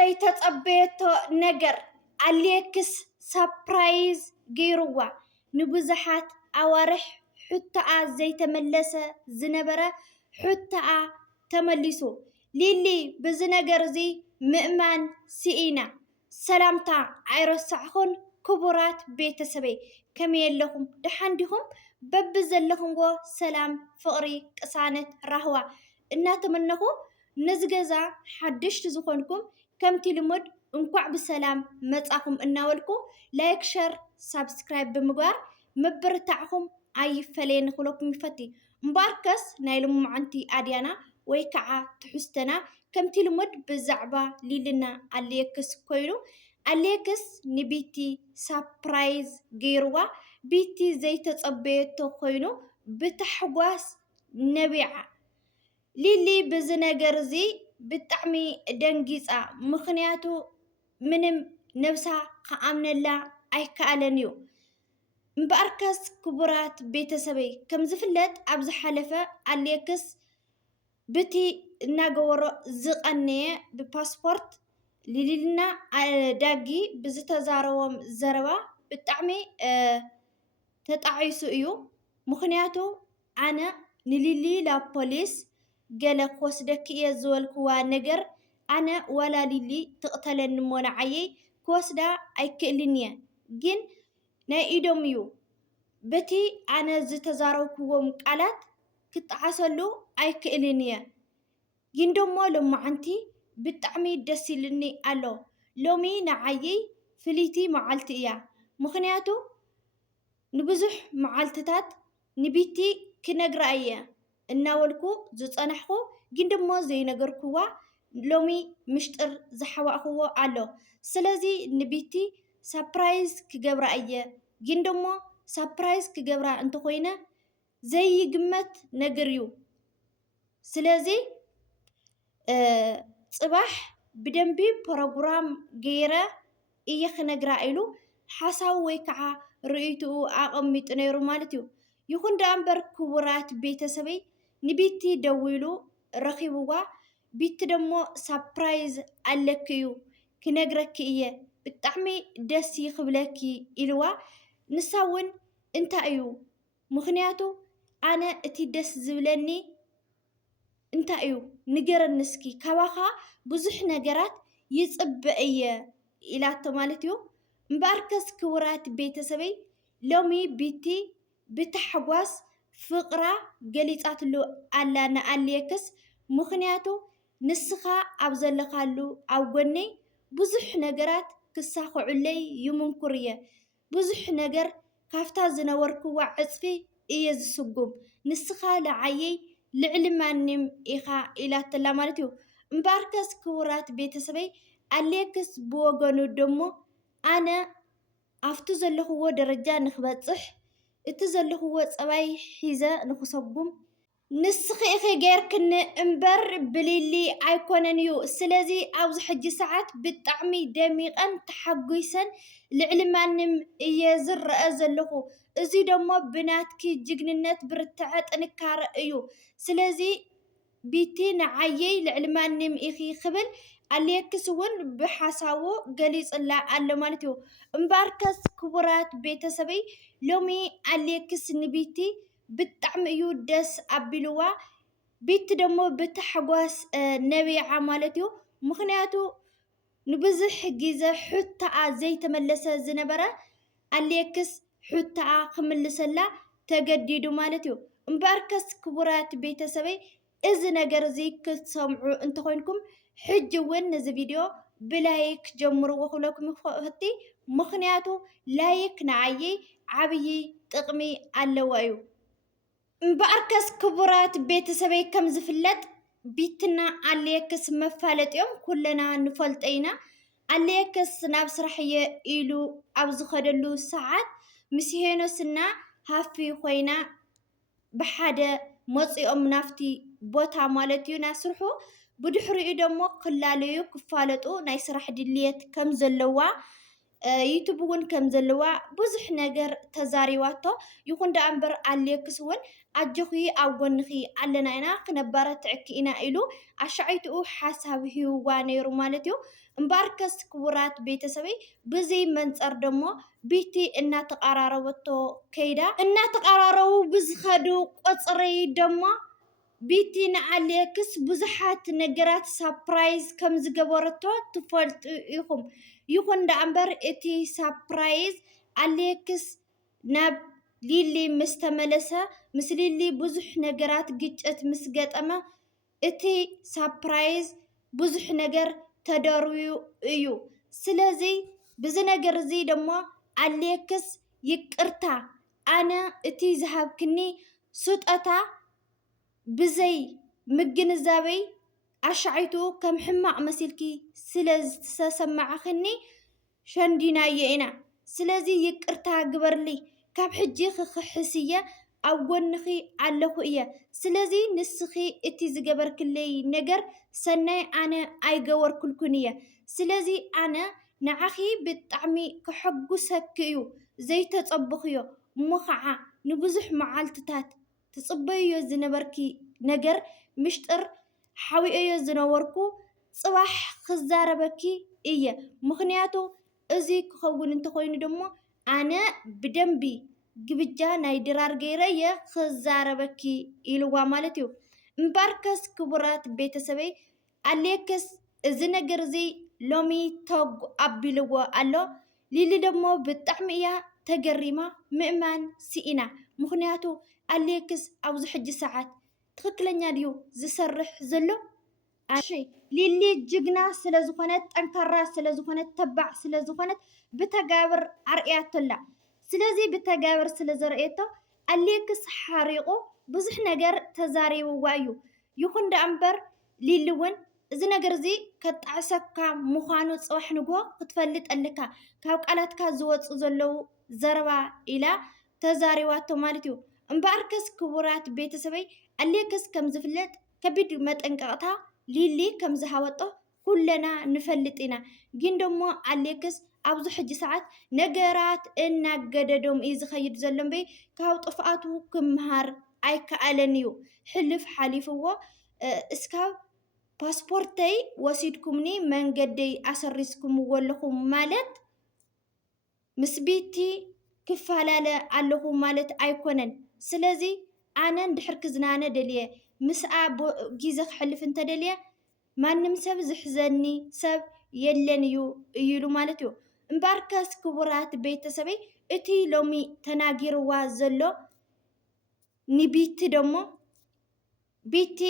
ዘይተጸበየቶ ነገር አሌክስ ሰፕራይዝ ገይሩዋ ንብዙሓት አዋርሕ ሕቶኣ ዘይተመለሰ ዝነበረ ሕቶኣ ተመሊሱ ሊሊ በዚ ነገር እዚ ምእማን ሲኢና ሰላምታ አይረሳዕኹን ክቡራት ቤተሰበይ ከመይ ኣለኹም ደሓን ዲኹም በቢ ዘለኹምዎ ሰላም ፍቕሪ ቅሳነት ራህዋ እናተመነኹ ነዚ ገዛ ሓድሽቲ ዝኾንኩም ከምቲ ልሙድ እንኳዕ ብሰላም መጻኹም እናወልኩ ላይክ ሸር ሳብስክራይብ ብምግባር ምብርታዕኹም ኣይፈለየን ክብለኩም ይፈቲ እምበኣርከስ ናይ ልሙዓንቲ ኣድያና ወይ ከዓ ትሕዝተና ከምቲ ልሙድ ብዛዕባ ሊልና አሌክስ ኮይኑ አሌክስ ንቢቲ ሰፕራይዝ ገይርዋ ቢቲ ዘይተጸበየቶ ኮይኑ ብታሕጓስ ነቢዓ ሊሊ በዚ ነገር እዚ ብጣዕሚ ደንጊፃ ምክንያቱ ምንም ነብሳ ከኣምነላ ኣይከኣለን እዩ እምበኣርከስ ክቡራት ቤተሰበይ ከም ዝፍለጥ ኣብ ዝሓለፈ አሌክስ ብቲ እናገበሮ ዝቐነየ ብፓስፖርት ሊሊና ዳጊ ብዝተዛረቦም ዘረባ ብጣዕሚ ተጣዒሱ እዩ ምክንያቱ ኣነ ንሊሊ ላብ ፖሊስ ገለ ክወስደኪ እየ ዝበልክዋ ነገር ኣነ ዋላ ሊሊ ትቕተለኒ እሞ ንዓየይ ክወስዳ ኣይክእልን እየ ግን ናይ ኢዶም እዩ በቲ ኣነ ዝተዛረብክዎም ቃላት ክጠዓሰሉ ኣይክእልን እየ ግን ደሞ ሎማዓንቲ ብጣዕሚ ደስ ይልኒ ኣሎ ሎሚ ንዓየይ ፍልይቲ መዓልቲ እያ ምክንያቱ ንብዙሕ መዓልትታት ንቢቲ ክነግራ እየ እናወልኩ ዝፀናሕኩ ግን ደሞ ዘይነገርክዋ ሎሚ ምሽጥር ዝሓዋእኽዎ ኣሎ ስለዚ ንቢቲ ሰፕራይዝ ክገብራ እየ ግን ደሞ ሰፕራይዝ ክገብራ እንተኮይነ ዘይግመት ነገር እዩ ስለዚ ጽባሕ ብደንቢ ፕሮግራም ገይረ እየ ክነግራ ኢሉ ሓሳብ ወይ ከዓ ርእይትኡ ኣቐሚጡ ነይሩ ማለት እዩ ይኹን ደኣ እምበር ክቡራት ቤተሰበይ ንቢቲ ደው ኢሉ ረኺብዋ ቢቲ ደሞ ሰፕራይዝ ኣለኪ እዩ ክነግረኪ እየ ብጣዕሚ ደስ ይኽብለኪ ኢልዋ ንሳ እውን እንታይ እዩ ምክንያቱ ኣነ እቲ ደስ ዝብለኒ እንታይ እዩ ንገረኒ እስኪ ካባኻ ብዙሕ ነገራት ይጽበ እየ ኢላቶ ማለት እዩ እምበኣርከስ ክቡራት ቤተሰበይ ሎሚ ቢቲ ብታሕጓስ ፍቕራ ገሊጻትሉ ኣላ ንአሌክስ ምክንያቱ ንስኻ ኣብ ዘለኻሉ ኣብ ጎነይ ብዙሕ ነገራት ክሳኽዑለይ ይምንኩር እየ ብዙሕ ነገር ካፍታ ዝነበርክዋ ዕፅፊ እየ ዝስጉም ንስኻ ንዓየይ ልዕሊ ማንም ኢኻ ኢላተላ ማለት እዩ እምበኣርከስ ክቡራት ቤተሰበይ አሌክስ ብወገኑ ደሞ ኣነ ኣብቲ ዘለኽዎ ደረጃ ንክበፅሕ እቲ ዘለኽዎ ፀባይ ሒዘ ንክሰጉም ንስኺ ኢኺ ጌርክኒ እምበር ብሊሊ ኣይኮነን እዩ ስለዚ ኣብዚ ሕጂ ሰዓት ብጣዕሚ ደሚቐን ተሓጒሰን ልዕሊ ማንም እየ ዝረአ ዘለኹ እዚ ደሞ ብናትኪ ጅግንነት ብርትዐ ጥንካረ እዩ ስለዚ ቢቲ ንዓየይ ልዕሊ ማንም ኢኺ ክብል አሌክስ እውን ብሓሳቡ ገሊፅላ ኣሎ ማለት እዩ እምበኣርከስ ክቡራት ቤተሰበይ ሎሚ አሌክስ ንቢቲ ብጣዕሚ እዩ ደስ ኣቢልዋ ቢቲ ደሞ ብታሕጓስ ነቢዓ ማለት እዩ ምክንያቱ ንብዙሕ ግዜ ሕቶኣ ዘይተመለሰ ዝነበረ አሌክስ ሕቶኣ ክምልሰላ ተገዲዱ ማለት እዩ እምበኣርከስ ክቡራት ቤተሰበይ እዚ ነገር እዚ ክትሰምዑ እንተኮይንኩም ሕጂ እውን ነዚ ቪድዮ ብላይክ ጀምርዎ ክብለኩም ይፈቲ ምክንያቱ ላይክ ንዓየይ ዓብይ ጥቕሚ ኣለዎ እዩ እምበኣርከስ ክቡራት ቤተሰበይ ከም ዝፍለጥ ቢትና አሌክስ መፋለጢኦም ኩለና ንፈልጦ ኢና አሌክስ ናብ ስራሕ እየ ኢሉ ኣብ ዝኸደሉ ሰዓት ምስ ሄኖስና ሃፊ ኮይና ብሓደ መፂኦም ናፍቲ ቦታ ማለት እዩ ናስርሑ ብድሕሪኡ ደሞ ክላለዩ ክፋለጡ ናይ ስራሕ ድልየት ከም ዘለዋ ዩቱብ እውን ከም ዘለዋ ብዙሕ ነገር ተዛሪባቶ ይኹን ደኣ እምበር ኣሌክስ እውን ኣጆኺ ኣብ ጎንኺ ኣለና ኢና ክነባረትዕኪ ኢና ኢሉ ኣሻዒትኡ ሓሳብ ሂብዋ ነይሩ ማለት እዩ። እምበኣርከስ ክቡራት ቤተሰበይ ብዘይ መንፀር ደሞ ቤቲ እናተቀራረበቶ ከይዳ እናተቀራረቡ ብዝኸዱ ቆፅሪ ደሞ ቤቲ ንኣሌክስ ብዙሓት ነገራት ሳፕራይዝ ከም ዝገበረቶ ትፈልጡ ኢኹም። ይኹን ደኣ እምበር እቲ ሳፕራይዝ ኣሌክስ ናብ ሊሊ ምስ ተመለሰ ምስ ሊሊ ብዙሕ ነገራት ግጭት ምስ ገጠመ እቲ ሳፕራይዝ ብዙሕ ነገር ተደርብዩ እዩ። ስለዚ ብዚ ነገር እዚ ደሞ ኣሌክስ ይቅርታ ኣነ እቲ ዝሃብክኒ ስጦታ ብዘይ ምግንዛበይ ኣሻዒቱ ከም ሕማቅ መሲልኪ ስለ ዝተሰማዓኽኒ ሸንዲናየ ኢና። ስለዚ ይቅርታ ግበርሊ ካብ ሕጂ ክክሕስ እየ ኣብ ጎንኺ ኣለኹ እየ። ስለዚ ንስኺ እቲ ዝገበርክለይ ነገር ሰናይ ኣነ ኣይገበርኩልኩን እየ። ስለዚ ኣነ ንዓኺ ብጣዕሚ ከሐጉሰኪ እዩ ዘይተፀበኽዮ እሞ ከዓ ንብዙሕ መዓልትታት ትፅበይዮ ዝነበርኪ ነገር ምሽጥር ሓዊአዮ ዝነበርኩ ፅባሕ ክዛረበኪ እየ። ምክንያቱ እዚ ክኸውን እንተኮይኑ ደሞ ኣነ ብደንቢ ግብጃ ናይ ድራር ገይረ እየ ክዛረበኪ ኢልዋ ማለት እዩ። እምበኣርከስ ክቡራት ቤተሰበይ ኣሌክስ እዚ ነገር እዚ ሎሚ ተጉ ኣቢልዎ ኣሎ። ሊሊ ደሞ ብጣዕሚ እያ ተገሪማ ምእማን ሲኢና። ምክንያቱ ኣሌክስ ኣብዚ ሕጂ ሰዓት ትክክለኛ ድዩ ዝሰርሕ ዘሎ? እሺ ሊሊ ጅግና ስለ ዝኾነት ጠንካራ ስለ ዝኾነት ተባዕ ስለ ዝኾነት ብተጋብር ኣርእያቶላ። ስለዚ ብተጋብር ስለ ዘርአየቶ ኣሌክስ ሓሪቑ ብዙሕ ነገር ተዛሪብዋ እዩ። ይኹን ደኣ እምበር ሊሊ እውን እዚ ነገር እዚ ከጣዕሰካ ምዃኑ ፅባሕ ንግሆ ክትፈልጥ ኣለካ ካብ ቃላትካ ዝወፁ ዘለው ዘረባ ኢላ ተዛሪባቶ ማለት እዩ። እምበኣርከስ ክቡራት ቤተሰበይ ኣሌክስ ከም ዝፍለጥ ከቢድ መጠንቀቕታ ሊሊ ከም ዝሃወጦ ኩለና ንፈልጥ ኢና። ግን ደሞ ኣሌክስ ኣብዚ ሕጂ ሰዓት ነገራት እናገደዶም እዩ ዝኸይድ ዘሎ እምበይ ካብ ጥፍኣቱ ክምሃር ኣይከኣለን እዩ። ሕልፍ ሓሊፍዎ እስካብ ፓስፖርተይ ወሲድኩምኒ መንገደይ ኣሰሪስኩምዎ ኣለኹም ማለት ምስ ቤቲ ክፈላለ ኣለኹ ማለት ኣይኮነን። ስለዚ ኣነ እንድሕር ክዝናነ ደልየ ምስኣ ግዜ ክሕልፍ እንተደልየ ማንም ሰብ ዝሕዘኒ ሰብ የለን እዩ ኢሉ ማለት እዩ። እምበኣርከስ ክቡራት ቤተሰበይ እቲ ሎሚ ተናጊርዋ ዘሎ ንቤቲ ደሞ ቤቲ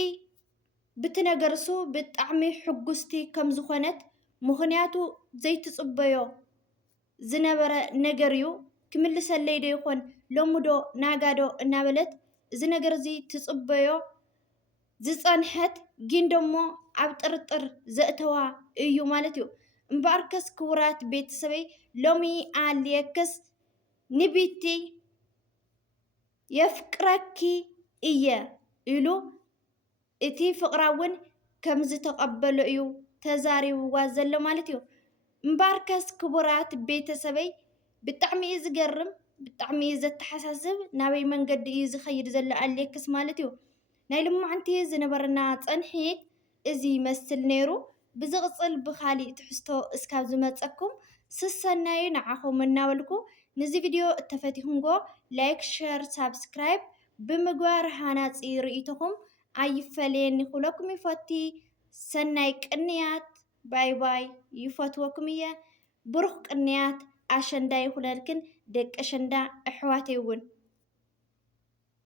ብቲ ነገርሱ ብጣዕሚ ሕጉስቲ ከም ዝኾነት ምክንያቱ ዘይትፅበዮ ዝነበረ ነገር እዩ። ክምልሰለይ ዶ ይኾን ሎሙዶ ናጋዶ እናበለት እዚ ነገር እዚ ትፅበዮ ዝፀንሐት ግን ደሞ ኣብ ጥርጥር ዘእተዋ እዩ ማለት እዩ። እምበኣርከስ ክቡራት ቤተሰበይ ሎሚ ኣሌክስ ንቤቲ የፍቅረኪ እየ ኢሉ እቲ ፍቅራ እውን ከም ዝተቐበሎ እዩ ተዛሪብዋ ዘሎ ማለት እዩ። እምበኣርከስ ክቡራት ቤተሰበይ ብጣዕሚ እዩ ዝገርም ብጣዕሚ እዩ ዘተሓሳስብ ናበይ መንገዲ እዩ ዝኸይድ ዘሎ ኣሌክስ ማለት እዩ። ናይ ሎማዓንቲ ዝነበረና ፀንሒት እዚ ይመስል ነይሩ። ብዝቕፅል ብካሊእ ትሕዝቶ እስካብ ዝመፀኩም ስሰናዩ ንዓኹም እናበልኩ ነዚ ቪድዮ እተፈቲኹምዎ ላይክ ሸር ሳብስክራይብ ብምግባር ሃናፂ ርእይቶኹም ኣይፈለየኒ ኩለኩም ይፈቲ። ሰናይ ቅንያት ባይ ባይ ይፈትወኩም እየ። ብሩኽ ቅንያት ኣሸንዳ ይኹነልክን ደቂ ኣሸንዳ ኣሕዋተይ እውን